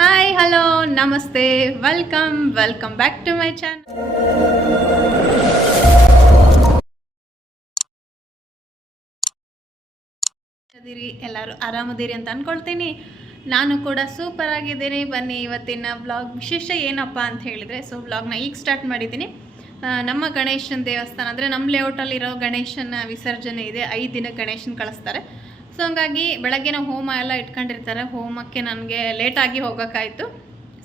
Hi hello ನಮಸ್ತೆ welcome welcome back to my channel ಅದೀರಿ ಎಲ್ಲರೂ ಆರಾಮದಿರಿ ಅಂತ ಅಂದ್ಕೊಳ್ತೀನಿ ನಾನು ಕೂಡ ಸೂಪರ್ ಆಗಿದ್ದೀನಿ. ಬನ್ನಿ, ಇವತ್ತಿನ ಬ್ಲಾಗ್ ವಿಶೇಷ ಏನಪ್ಪ ಅಂತ ಹೇಳಿದರೆ ಸೊ ಬ್ಲಾಗ್ನ ಈಗ ಸ್ಟಾರ್ಟ್ ಮಾಡಿದ್ದೀನಿ. ನಮ್ಮ ಗಣೇಶನ ದೇವಸ್ಥಾನ ಅಂದರೆ ನಮ್ಮ ಲೇಔಟಲ್ಲಿರೋ ಗಣೇಶನ ವಿಸರ್ಜನೆ ಇದೆ. ಐದು ದಿನ ಗಣೇಶನ ಕಳಿಸ್ತಾರೆ. ಸೊ ಹಂಗಾಗಿ ಬೆಳಗ್ಗಿನ ಹೋಮ ಎಲ್ಲ ಇಟ್ಕೊಂಡಿರ್ತಾರೆ. ಹೋಮಕ್ಕೆ ನನಗೆ ಲೇಟಾಗಿ ಹೋಗೋಕ್ಕಾಯಿತು.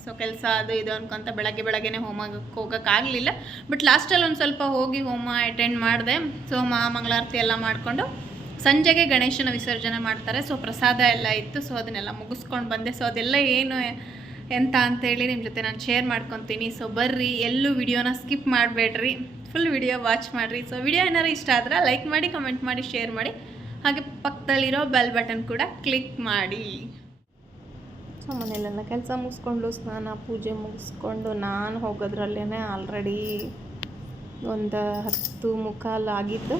ಸೊ ಕೆಲಸ ಅದು ಇದು ಅನ್ಕೊಂತ ಬೆಳಗ್ಗೆ ಬೆಳಗ್ಗೆನೇ ಹೋಮಕ್ಕೆ ಹೋಗೋಕ್ಕಾಗಲಿಲ್ಲ. ಬಟ್ ಲಾಸ್ಟಲ್ಲಿ ಒಂದು ಸ್ವಲ್ಪ ಹೋಗಿ ಹೋಮ ಅಟೆಂಡ್ ಮಾಡಿದೆ. ಸೊ ಮಾ ಮಂಗಳಾರತಿ ಎಲ್ಲ ಮಾಡಿಕೊಂಡು ಸಂಜೆಗೆ ಗಣೇಶನ ವಿಸರ್ಜನೆ ಮಾಡ್ತಾರೆ. ಸೊ ಪ್ರಸಾದ ಎಲ್ಲ ಇತ್ತು. ಸೊ ಅದನ್ನೆಲ್ಲ ಮುಗಿಸ್ಕೊಂಡು ಬಂದೆ. ಸೊ ಅದೆಲ್ಲ ಏನು ಎಂತ ಅಂತೇಳಿ ನಿಮ್ಮ ಜೊತೆ ನಾನು ಶೇರ್ ಮಾಡ್ಕೊತೀನಿ. ಸೊ ಬರ್ರಿ. ಎಲ್ಲೂ ವಿಡಿಯೋನ ಸ್ಕಿಪ್ ಮಾಡಬೇಡ್ರಿ. ಫುಲ್ ವಿಡಿಯೋ ವಾಚ್ ಮಾಡಿರಿ. ಸೊ ವಿಡಿಯೋ ಏನಾರು ಇಷ್ಟ ಆದ್ರೆ ಲೈಕ್ ಮಾಡಿ ಕಮೆಂಟ್ ಮಾಡಿ ಶೇರ್ ಮಾಡಿ. ಹಾಗೆ ಪಕ್ಕದಲ್ಲಿರೋ ಬೆಲ್ ಬಟನ್ ಕೂಡ ಕ್ಲಿಕ್ ಮಾಡಿ. ಸೊ, ಮನೆಯಲ್ಲೆಲ್ಲ ಕೆಲಸ ಮುಗಿಸ್ಕೊಂಡು, ಸ್ನಾನ, ಪೂಜೆ ಮುಗಿಸ್ಕೊಂಡು ನಾನು ಹೋಗೋದ್ರಲ್ಲೇ ಆಲ್ರೆಡಿ ಒಂದು ಹತ್ತು ಮುಕ್ಕಾಲು ಆಗಿತ್ತು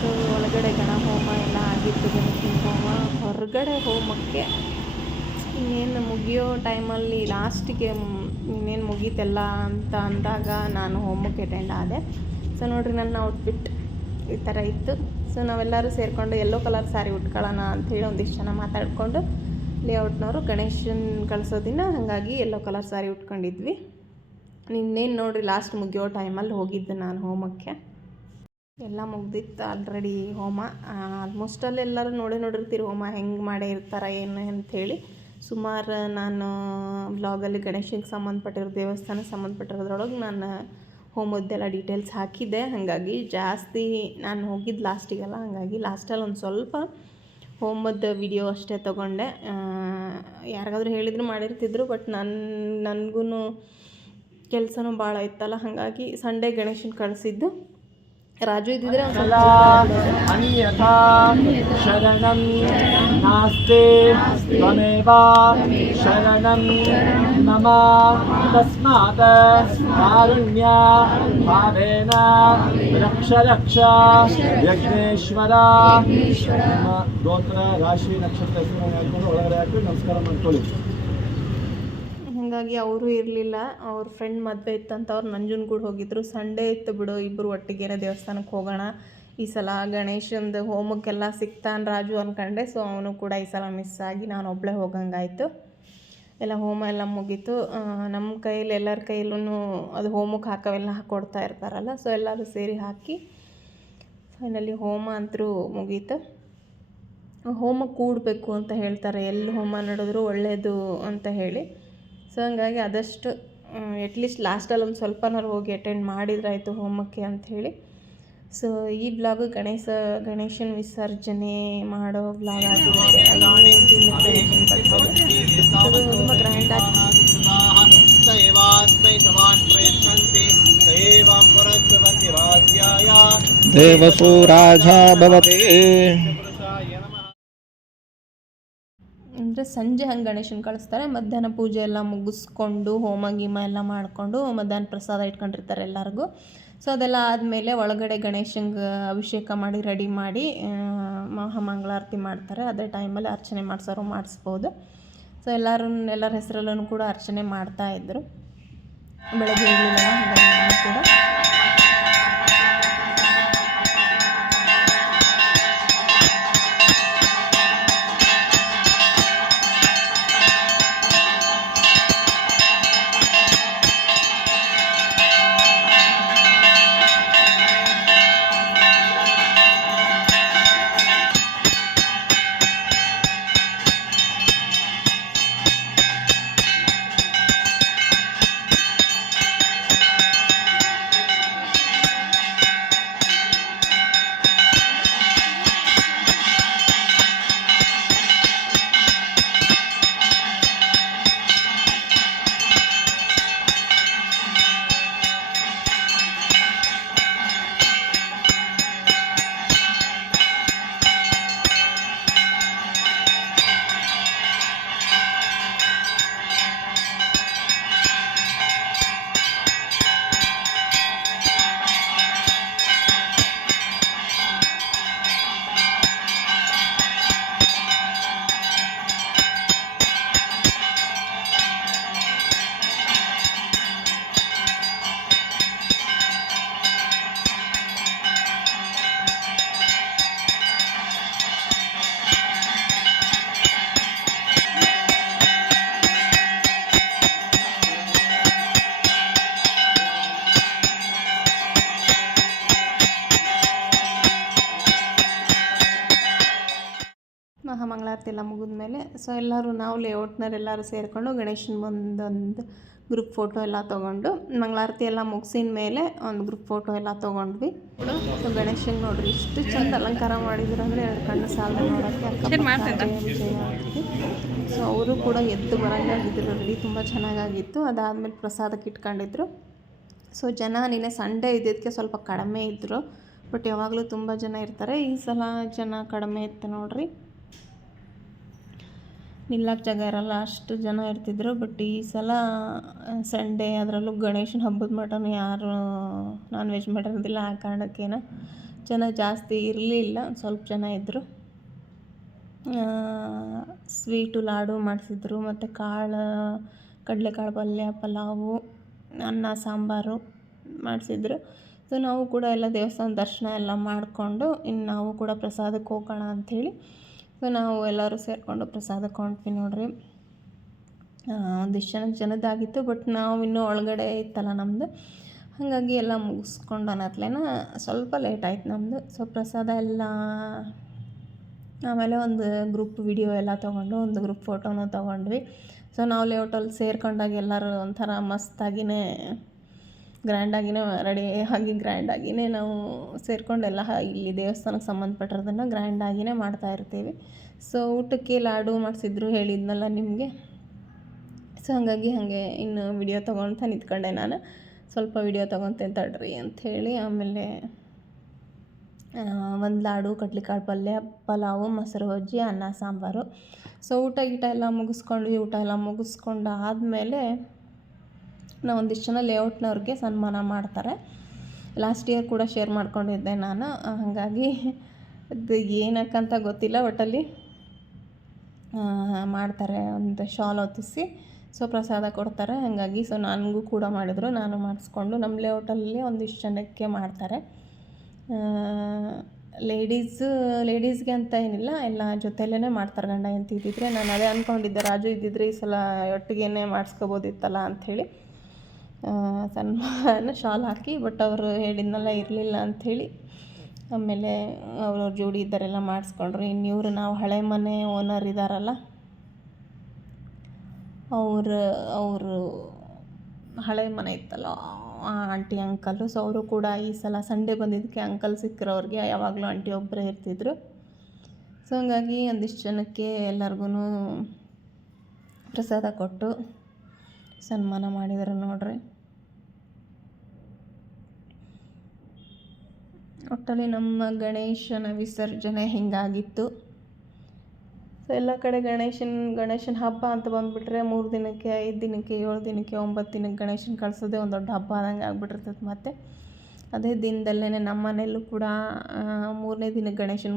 ಸೊ ಒಳಗಡೆ ಗಣ ಹೋಮ ಎಲ್ಲ ಆಗಿತ್ತು ಗಣಪತಿ ಹೋಮ. ಹೊರಗಡೆ ಹೋಮಕ್ಕೆ ಇನ್ನೇನು ಮುಗಿಯೋ ಟೈಮಲ್ಲಿ ಲಾಸ್ಟಿಗೆ ಇನ್ನೇನು ಮುಗೀತೆಲ್ಲ ಅಂತ ಅಂದಾಗ ನಾನು ಹೋಮಕ್ಕೆ ಅಟೆಂಡ್ ಆದೆ. ಸೊ ನೋಡಿರಿ, ನನ್ನ ಔಟ್ಫಿಟ್ ಈ ಥರ ಇತ್ತು. ಸೊ ನಾವೆಲ್ಲರೂ ಸೇರಿಕೊಂಡು ಎಲ್ಲೋ ಕಲರ್ ಸ್ಯಾರಿ ಉಟ್ಕೊಳ್ಳೋಣ ಅಂಥೇಳಿ ಒಂದಿಷ್ಟು ಜನ ಮಾತಾಡಿಕೊಂಡು ಲೇಔಟ್ನವರು ಗಣೇಶನ್ ಕಳಿಸೋ ದಿನ ಹಾಗಾಗಿ ಎಲ್ಲೋ ಕಲರ್ ಸ್ಯಾರಿ ಉಟ್ಕೊಂಡಿದ್ವಿ. ನಿನ್ನೇನು ನೋಡಿರಿ ಲಾಸ್ಟ್ ಮುಗಿಯೋ ಟೈಮಲ್ಲಿ ಹೋಗಿದ್ದೆ ನಾನು ಹೋಮಕ್ಕೆ. ಎಲ್ಲ ಮುಗ್ದಿತ್ತು ಆಲ್ರೆಡಿ ಹೋಮ. ಆಲ್ಮೋಸ್ಟ್ ಅಲ್ಲಿ ಎಲ್ಲರೂ ನೋಡಿ ನೋಡಿರ್ತೀರಿ, ಹೋಮ ಹೆಂಗೆ ಮಾಡೇ ಇರ್ತಾರೆ, ಏನು ಅಂಥೇಳಿ ಸುಮಾರು ನಾನು ಬ್ಲಾಗಲ್ಲಿ ಗಣೇಶನಿಗೆ ಸಂಬಂಧಪಟ್ಟಿರೋ ದೇವಸ್ಥಾನಕ್ಕೆ ಸಂಬಂಧಪಟ್ಟಿರೋದ್ರೊಳಗೆ ನಾನು ಹೋಮದ್ದೆಲ್ಲ ಡೀಟೇಲ್ಸ್ ಹಾಕಿದ್ದೆ. ಹಾಗಾಗಿ ಜಾಸ್ತಿ ನಾನು ಹೋಗಿದ್ದು ಲಾಸ್ಟಿಗೆಲ್ಲ ಹಾಗಾಗಿ ಲಾಸ್ಟಲ್ಲಿ ಒಂದು ಸ್ವಲ್ಪ ಹೋಮದ್ದು ವಿಡಿಯೋ ಅಷ್ಟೇ ತೊಗೊಂಡೆ. ಯಾರಿಗಾದ್ರೂ ಹೇಳಿದ್ರು ಮಾಡಿರ್ತಿದ್ರು, ಬಟ್ ನನ್ನ ನನಗೂ ಕೆಲಸನೂ ಭಾಳ ಇತ್ತಲ್ಲ, ಹಾಗಾಗಿ ಸಂಡೇ ಗಣೇಶನ ಕಳಿಸಿದ್ದು. ರಾಜು ಇದ್ದಿದ್ರೆ ಅನಿಯಥಾ ಶರಣಂ ನಾಸ್ತಿ ತ್ವಮೇವ ಶರಣಂ ನಮ ತಸ್ಮಾತ್ ಕಾರುಣ್ಯ ಭಾವೇನ ರಕ್ಷ ರಕ್ಷ ಯಜ್ಞೇಶ್ವರ ಗೋತ್ರ ರಾಶಿ ನಕ್ಷತ್ರ ಹೆಸರು ಹೇಳ್ಕೊಂಡು ಒಳಗಡೆ ಹಾಕಿ ನಮಸ್ಕಾರ ಮಾಡ್ಕೊಳ್ಳಿ ಹಾಗಾಗಿ ಅವರು ಇರಲಿಲ್ಲ. ಅವ್ರ ಫ್ರೆಂಡ್ ಮದುವೆ ಇತ್ತಂತ ಅವ್ರು ನಂಜನಗೂಡು ಹೋಗಿದ್ರು. ಸಂಡೇ ಇತ್ತು ಬಿಡು ಇಬ್ಬರು ಒಟ್ಟಿಗೆ ದೇವಸ್ಥಾನಕ್ಕೆ ಹೋಗೋಣ. ಈ ಸಲ ಗಣೇಶಂದು ಹೋಮಕ್ಕೆಲ್ಲ ಸಿಗ್ತಾನೆ ರಾಜು ಅಂದ್ಕೊಂಡೆ ಸೊ ಅವನು ಕೂಡ ಈ ಸಲ ಮಿಸ್ ಆಗಿ ನಾನು ಒಬ್ಬಳೇ ಹೋಗಂಗಾಯಿತು. ಎಲ್ಲ ಹೋಮ ಎಲ್ಲ ಮುಗೀತು. ನಮ್ಮ ಕೈಯಲ್ಲಿ ಎಲ್ಲರ ಕೈಯಲ್ಲೂ ಅದು ಹೋಮಕ್ಕೆ ಹಾಕೋವೆಲ್ಲ ಕೊಡ್ತಾ ಇರ್ತಾರಲ್ಲ ಸೊ ಎಲ್ಲರೂ ಸೇರಿ ಹಾಕಿ ಫೈನಲಿ ಹೋಮ ಅಂತರೂ ಮುಗೀತು. ಹೋಮ ಕೂಡಬೇಕು ಅಂತ ಹೇಳ್ತಾರೆ. ಎಲ್ಲಿ ಹೋಮ ನಡೆದ್ರೂ ಒಳ್ಳೆಯದು ಅಂತ ಹೇಳಿ. ಸೊ ಹಂಗಾಗಿ ಆದಷ್ಟು ಎಟ್ಲೀಸ್ಟ್ ಲಾಸ್ಟಲ್ಲಿ ಒಂದು ಸ್ವಲ್ಪನಾರು ಹೋಗಿ ಅಟೆಂಡ್ ಮಾಡಿದ್ರಾಯಿತು ಹೋಮಕ್ಕೆ ಅಂಥೇಳಿ ಸೊ ಈ ಬ್ಲಾಗು ಗಣೇಶ, ಗಣೇಶನ ವಿಸರ್ಜನೆ ಮಾಡೋ ಬ್ಲಾಗ್ ಆಗಿರುತ್ತೆ ದೇವಸು ರಾಜ ಭವತಿ. ಅಂದರೆ ಸಂಜೆ ಹಂಗೆ ಗಣೇಶನ ಕಳಿಸ್ತಾರೆ. ಮಧ್ಯಾಹ್ನ ಪೂಜೆ ಎಲ್ಲ ಮುಗಿಸ್ಕೊಂಡು ಹೋಮ ಗೀಮ ಎಲ್ಲ ಮಾಡಿಕೊಂಡು ಮಧ್ಯಾಹ್ನ ಪ್ರಸಾದ ಇಟ್ಕೊಂಡಿರ್ತಾರೆ ಎಲ್ಲರಿಗೂ. ಸೊ ಅದೆಲ್ಲ ಆದಮೇಲೆ ಒಳಗಡೆ ಗಣೇಶಂಗೆ ಅಭಿಷೇಕ ಮಾಡಿ, ರೆಡಿ ಮಾಡಿ ಮಹಾಮಂಗಳಾರತಿ ಮಾಡ್ತಾರೆ. ಅದೇ ಟೈಮಲ್ಲಿ ಅರ್ಚನೆ ಮಾಡಿಸೋರು ಮಾಡಿಸ್ಬೋದು. ಸೊ ಎಲ್ಲರೂ ಎಲ್ಲರ ಹೆಸರಲ್ಲೂ ಕೂಡ ಅರ್ಚನೆ ಮಾಡ್ತಾ ಇದ್ದರು ಬೆಳಗ್ಗೆ ಕೂಡ ಎಲ್ಲ ಮುಗಿದ್ಮೇಲೆ ಸೊ ಎಲ್ಲರೂ ನಾವು ಲೇಔಟ್ನವರೆಲ್ಲರೂ ಸೇರಿಕೊಂಡು ಗಣೇಶನ ಒಂದೊಂದು ಗ್ರೂಪ್ ಫೋಟೋ ಎಲ್ಲ ತೊಗೊಂಡು ಮಂಗಳಾರತಿ ಎಲ್ಲ ಮುಗಿಸಿದ ಮೇಲೆ ಒಂದು ಗ್ರೂಪ್ ಫೋಟೋ ಎಲ್ಲ ತೊಗೊಂಡ್ವಿ. ಸೊ ಗಣೇಶನ್ ನೋಡ್ರಿ ಇಷ್ಟು ಚಂದ ಅಲಂಕಾರ ಮಾಡಿದ್ರು ಅಂದರೆ ಎರಡು ಕಣ್ಣು ಸಾಲ ನೋಡೋಕ್ಕೆ ಸೊ ಅವರು ಕೂಡ ಎದ್ದು ಬರಂಗಾಗಿದ್ದರು ರೆಡಿ ತುಂಬ ಚೆನ್ನಾಗಾಗಿತ್ತು. ಅದಾದಮೇಲೆ ಪ್ರಸಾದಕ್ಕೆ ಇಟ್ಕೊಂಡಿದ್ರು. ಸೊ ಜನ ನಿನ್ನೆ ಸಂಡೇ ಇದ್ದಿದ್ದಕ್ಕೆ ಸ್ವಲ್ಪ ಕಡಿಮೆ ಇದ್ದರು ಬಟ್ ಯಾವಾಗಲೂ ತುಂಬ ಜನ ಇರ್ತಾರೆ. ಈ ಸಲ ಜನ ಕಡಿಮೆ ಇತ್ತು ನೋಡ್ರಿ. ನಿಲ್ಲಕ್ಕೆ ಜಾಗ ಇರಲ್ಲ, ಅಷ್ಟು ಜನ ಇರ್ತಿದ್ರು. ಬಟ್ ಈ ಸಲ ಸಂಡೇ ಅದರಲ್ಲೂ ಗಣೇಶನ ಹಬ್ಬದ ಮಟನು ಯಾರು ನಾನ್ ವೆಜ್ ಮಾಡಿರೋದಿಲ್ಲ. ಆ ಕಾರಣಕ್ಕೇನ ಜನ ಜಾಸ್ತಿ ಇರಲಿಲ್ಲ. ಸ್ವಲ್ಪ ಜನ ಇದ್ದರು ಸ್ವೀಟು ಲಾಡು ಮಾಡಿಸಿದ್ರು. ಮತ್ತು ಕಾಳು, ಕಡಲೆಕಾಳು, ಪಲ್ಯ, ಪಲಾವು, ಅನ್ನ, ಸಾಂಬಾರು ಮಾಡಿಸಿದ್ರು. ಸೊ ನಾವು ಕೂಡ ಎಲ್ಲ ದೇವಸ್ಥಾನ ದರ್ಶನ ಎಲ್ಲ ಮಾಡಿಕೊಂಡು, ಇನ್ನು ನಾವು ಕೂಡ ಪ್ರಸಾದಕ್ಕೆ ಹೋಗೋಣ ಅಂಥೇಳಿ ಸೊ ನಾವು ಎಲ್ಲರೂ ಸೇರಿಕೊಂಡು ಪ್ರಸಾದ ಕೊಂಡ್ವಿ ನೋಡ್ರಿ. ಒಂದಿಷ್ಟು ಜನ ಜನದ್ದಾಗಿತ್ತು, ಬಟ್ ನಾವು ಇನ್ನೂ ಒಳಗಡೆ ಇತ್ತಲ್ಲ ನಮ್ಮದು ಹಾಗಾಗಿ ಎಲ್ಲ ಮುಗಿಸ್ಕೊಂಡು ಅನ್ನತ್ಲೇನ ಸ್ವಲ್ಪ ಲೇಟ್ ಆಯ್ತು ನಮ್ಮದು ಸೊ ಪ್ರಸಾದ ಎಲ್ಲ ಆಮೇಲೆ ಒಂದು ಗ್ರೂಪ್ ವಿಡಿಯೋ ಎಲ್ಲ ತೊಗೊಂಡು, ಒಂದು ಗ್ರೂಪ್ ಫೋಟೋನ ತೊಗೊಂಡ್ವಿ. ಸೊ ನಾವು ಲೇಔಟಲ್ಲಿ ಸೇರ್ಕೊಂಡಾಗ ಎಲ್ಲರೂ ಒಂಥರ ಮಸ್ತಾಗಿಯೇ ಗ್ರ್ಯಾಂಡಾಗಿನೇ ರೆಡಿ ಆಗಿ ಗ್ರ್ಯಾಂಡಾಗಿಯೇ ನಾವು ಸೇರಿಕೊಂಡೆಲ್ಲ ಇಲ್ಲಿ ದೇವಸ್ಥಾನಕ್ಕೆ ಸಂಬಂಧಪಟ್ಟಿರೋದನ್ನು ಗ್ರ್ಯಾಂಡಾಗಿಯೇ ಮಾಡ್ತಾ ಇರ್ತೀವಿ. ಸೊ ಊಟಕ್ಕೆ ಲಾಡು ಮಾಡಿಸಿದ್ರು ಹೇಳಿದ್ನಲ್ಲ ನಿಮಗೆ? ಸೊ ಹಾಗಾಗಿ ಹಾಗೆ ಇನ್ನು ವಿಡಿಯೋ ತೊಗೊಳ್ತಾ ನಿಂತ್ಕೊಂಡೆ ನಾನು. ಸ್ವಲ್ಪ ವಿಡಿಯೋ ತೊಗೊತೇನೆ ತಡ್ರಿ ಅಂಥೇಳಿ ಆಮೇಲೆ ಒಂದು ಲಾಡು, ಕಡ್ಲಿಕಾಳು ಪಲ್ಯ, ಪಲಾವು, ಮೊಸರು ಬಜ್ಜಿ, ಅನ್ನ, ಸಾಂಬಾರು. ಸೊ ಊಟ ಗೀಟ ಎಲ್ಲ ಮುಗಿಸ್ಕೊಂಡ್ವಿ ಊಟ ಎಲ್ಲ ಮುಗಿಸ್ಕೊಂಡು ಆದಮೇಲೆ ನಾವು ಒಂದಿಷ್ಟು ಜನ ಲೇಔಟ್ನವ್ರಿಗೆ ಸನ್ಮಾನ ಮಾಡ್ತಾರೆ. ಲಾಸ್ಟ್ ಇಯರ್ ಕೂಡ ಶೇರ್ ಮಾಡ್ಕೊಂಡಿದ್ದೆ ನಾನು. ಹಾಗಾಗಿ ಅದು ಏನಕ್ಕಂತ ಗೊತ್ತಿಲ್ಲ ಒಟ್ಟಲ್ಲಿ ಮಾಡ್ತಾರೆ, ಒಂದು ಶಾಲ್ ಹೊತ್ತಿಸಿ. ಸೊ ಪ್ರಸಾದ ಕೊಡ್ತಾರೆ. ಹಾಗಾಗಿ ಸೊ ನನಗೂ ಕೂಡ ಮಾಡಿದರು. ನಾನು ಮಾಡಿಸ್ಕೊಂಡು ನಮ್ಮ ಲೇಔಟಲ್ಲಿ ಒಂದಿಷ್ಟು ಜನಕ್ಕೆ ಮಾಡ್ತಾರೆ. ಲೇಡೀಸ್ ಲೇಡೀಸ್ಗೆ ಅಂತ ಏನಿಲ್ಲ, ಎಲ್ಲ ಜೊತೆಲೇ ಮಾಡ್ತಾರೆ ಗಂಡ ಹೆಂಡ್ತಿ ಇದ್ದಿದ್ರೆ. ನಾನು ಅದೇ ಅಂದ್ಕೊಂಡಿದ್ದೆ ರಾಜು ಇದ್ದಿದ್ರೆ ಈ ಸಲ ಒಟ್ಟಿಗೆ ಮಾಡಿಸ್ಕೋಬೋದಿತ್ತಲ್ಲ ಅಂಥೇಳಿ. ಸನ್ಮಾನ ಶಾಲ್ ಹಾಕಿ ಬಟ್ ಅವರು ಹೇಳಿದ್ನಲ್ಲ ಇರಲಿಲ್ಲ ಅಂಥೇಳಿ. ಆಮೇಲೆ ಅವ್ರವ್ರ ಜೋಡಿ ಇದ್ದಾರೆಲ್ಲ ಮಾಡಿಸ್ಕೊಂಡ್ರು. ಇನ್ನು ಇವರು ನಾವು ಹಳೆ ಮನೆ ಓನರ್ ಇದ್ದಾರಲ್ಲ ಅವರು ಅವರು ಹಳೆ ಮನೆ ಇತ್ತಲ್ಲ ಆಂಟಿ ಅಂಕಲು ಸೊ ಅವರು ಕೂಡ ಈ ಸಲ ಸಂಡೇ ಬಂದಿದ್ದಕ್ಕೆ ಅಂಕಲ್ ಸಿಕ್ಕರು ಅವ್ರಿಗೆ ಯಾವಾಗಲೂ ಆಂಟಿ ಒಬ್ಬರೇ ಇರ್ತಿದ್ರು. ಸೊ ಹಂಗಾಗಿ ಒಂದಿಷ್ಟು ಜನಕ್ಕೆ ಎಲ್ಲರಿಗೂ ಪ್ರಸಾದ ಕೊಟ್ಟು ಸನ್ಮಾನ ಮಾಡಿದರು ನೋಡ್ರಿ. ಒಟ್ಟಲ್ಲಿ ನಮ್ಮ ಗಣೇಶನ ವಿಸರ್ಜನೆ ಹಿಂಗಾಗಿತ್ತು. ಸೊ ಎಲ್ಲ ಕಡೆ ಗಣೇಶನ ಗಣೇಶನ ಹಬ್ಬ ಅಂತ ಬಂದುಬಿಟ್ರೆ ಮೂರು ದಿನಕ್ಕೆ, ಐದು ದಿನಕ್ಕೆ, ಏಳು ದಿನಕ್ಕೆ, ಒಂಬತ್ತು ದಿನಕ್ಕೆ ಗಣೇಶನ ಕಳ್ಸೋದೇ ಒಂದು ದೊಡ್ಡ ಹಬ್ಬ ಆದಂಗೆ ಆಗಿಬಿಟ್ಟಿರ್ತೈತೆ ಮತ್ತು. ಅದೇ ದಿನದಲ್ಲೇ ನಮ್ಮ ಮನೆಯಲ್ಲೂ ಕೂಡ ಮೂರನೇ ದಿನಕ್ಕೆ ಗಣೇಶನ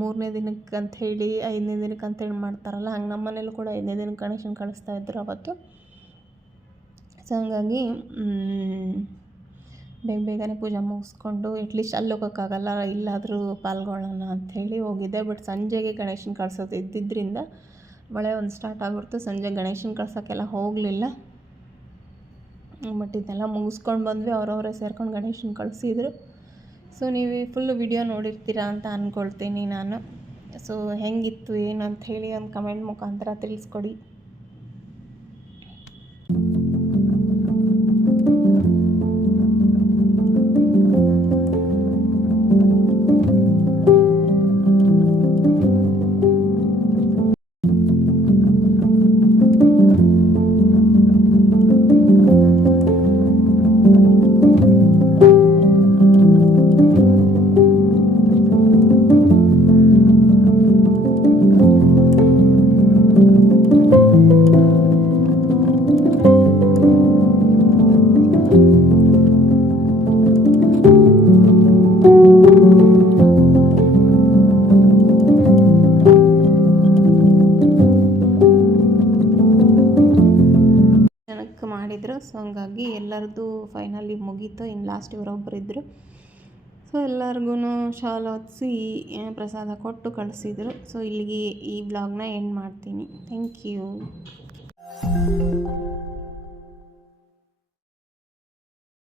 ಮೂರನೇ ದಿನಕ್ಕೆ ಅಂಥೇಳಿ ಐದನೇ ದಿನಕ್ಕೆ ಅಂಥೇಳಿ ಮಾಡ್ತಾರಲ್ಲ, ಹಂಗೆ ನಮ್ಮ ಮನೇಲೂ ಕೂಡ ಐದನೇ ದಿನಕ್ಕೆ ಗಣೇಶನ ಕಳಿಸ್ತಾ ಇದ್ರು ಅವತ್ತು. ಸೊ ಹಂಗಾಗಿ ಬೇಗ ಬೇಗನೆ ಪೂಜೆ ಮುಗಿಸ್ಕೊಂಡು ಎಟ್ಲೀಸ್ಟ್ ಅಲ್ಲಿ ಹೋಗೋಕ್ಕಾಗಲ್ಲ, ಇಲ್ಲಾದರೂ ಪಾಲ್ಗೊಳ್ಳೋಣ ಅಂಥೇಳಿ ಹೋಗಿದ್ದೆ. ಬಟ್ ಸಂಜೆಗೆ ಗಣೇಶನ ಕಳ್ಸೋದು ಇದ್ದಿದ್ದರಿಂದ ಮಳೆ ಒಂದು ಸ್ಟಾರ್ಟ್ ಆಗ್ಬಿಡ್ತು. ಸಂಜೆ ಗಣೇಶನ ಕಳ್ಸೋಕ್ಕೆಲ್ಲ ಹೋಗಲಿಲ್ಲ. ಬಟ್ ಇದನ್ನೆಲ್ಲ ಮುಗಿಸ್ಕೊಂಡು ಬಂದ್ವಿ. ಅವರವರೇ ಸೇರ್ಕೊಂಡು ಗಣೇಶನ ಕಳಿಸಿದ್ರು. ಸೊ ನೀವು ಫುಲ್ಲು ವಿಡಿಯೋ ನೋಡಿರ್ತೀರಾ ಅಂತ ಅಂದ್ಕೊಳ್ತೀನಿ ನಾನು. ಸೊ ಹೆಂಗಿತ್ತು, ಏನು ಅಂಥೇಳಿ ಒಂದು ಕಮೆಂಟ್ ಮುಖಾಂತರ ತಿಳಿಸ್ಕೊಡಿ. ಮಾಡಿದರು. ಸೊ ಹಂಗಾಗಿ ಎಲ್ಲರದ್ದು ಫೈನಲಿ ಮುಗೀತು. ಇನ್ನು ಲಾಸ್ಟ್ ಇವರೊಬ್ಬರಿದ್ದರು ಸೊ ಎಲ್ಲರಿಗೂ ಶಾಲ್ ಹೊತ್ತಿಸಿ ಪ್ರಸಾದ ಕೊಟ್ಟು ಕಳಿಸಿದ್ರು. ಸೊ ಇಲ್ಲಿಗೆ ಈ ಬ್ಲಾಗ್ನ ಎಂಡ್ ಮಾಡ್ತೀನಿ. Thank you